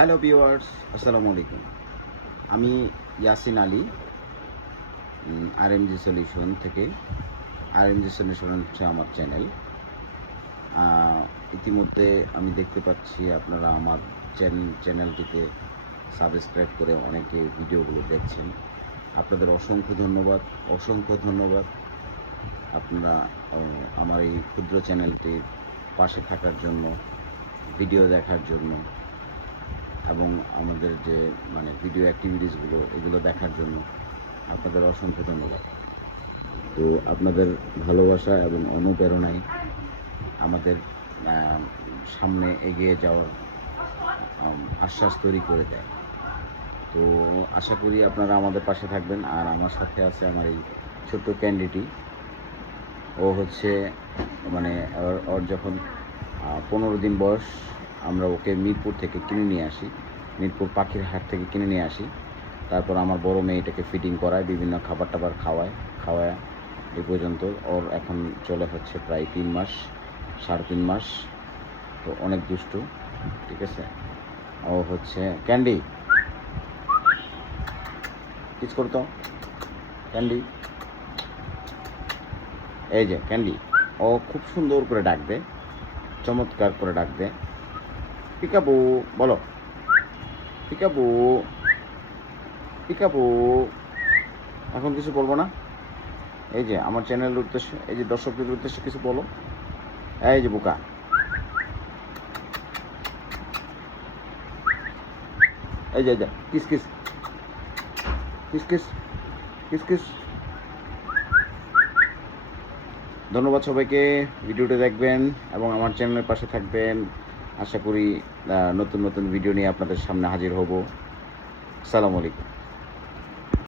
Hello viewers, আসসালামু আলাইকুম। আমি ইয়াসিন আলী, আরএমজি সলিউশন থেকে। আরএমজি সলিউশন হচ্ছে আমার চ্যানেল। ইতিমধ্যে আমি দেখতে পাচ্ছি আপনারা আমার চ্যানেলটিতে সাবস্ক্রাইব করে অনেকে ভিডিওগুলো দেখছেন। আপনাদের অসংখ্য ধন্যবাদ, অসংখ্য ধন্যবাদ। আপনারা আমার এই ক্ষুদ্র চ্যানেলটির পাশে থাকার জন্য, ভিডিও দেখার জন্য এবং আমাদের যে ভিডিও অ্যাক্টিভিটিসগুলো এগুলো দেখার জন্য আপনাদের অসংখ্য ধন্যবাদ। তো আপনাদের ভালোবাসা এবং অনুপ্রেরণায় আমাদের সামনে এগিয়ে যাওয়ার আশ্বাস তৈরি করে দেয়। তো আশা করি আপনারা আমাদের পাশে থাকবেন। আর আমার সাথে আছে আমার এই ছোট্ট ক্যান্ডিটি। ও হচ্ছে ওর যখন 15 দিন বয়স, আমরা ওকে মিরপুর থেকে কিনে নিয়ে আসি, মিরপুর পাখির হাট থেকে কিনে নিয়ে আসি। তারপর আমার বড় মেয়েটাকে ফিডিং করায়, বিভিন্ন খাবার টাবার খাওয়ায় এই পর্যন্ত। ওর এখন চলে হচ্ছে প্রায় 3 মাস, 3.5 মাস। তো অনেক দুষ্টু, ঠিক আছে। ও হচ্ছে ক্যান্ডি, কিস করতো ক্যান্ডি, এই যে ক্যান্ডি। ও খুব সুন্দর করে ডাকবে, চমৎকার করে ডাকবে। পিকাবু বলো, পিকাবু পিকাবু। এখন কিছু বলবো না। এই যে আমার চ্যানেলের উদ্দেশ্যে, এই যে দর্শকদের উদ্দেশ্যে কিছু বলো। এই যে বুকা, এই যে kiss kiss kiss kiss kiss kiss. ধন্যবাদ সবাইকে। ভিডিওটা দেখবেন এবং আমার চ্যানেলের পাশে থাকবেন। আশা করি নতুন নতুন ভিডিও নিয়ে আপনাদের সামনে হাজির হব। আসসালামু আলাইকুম।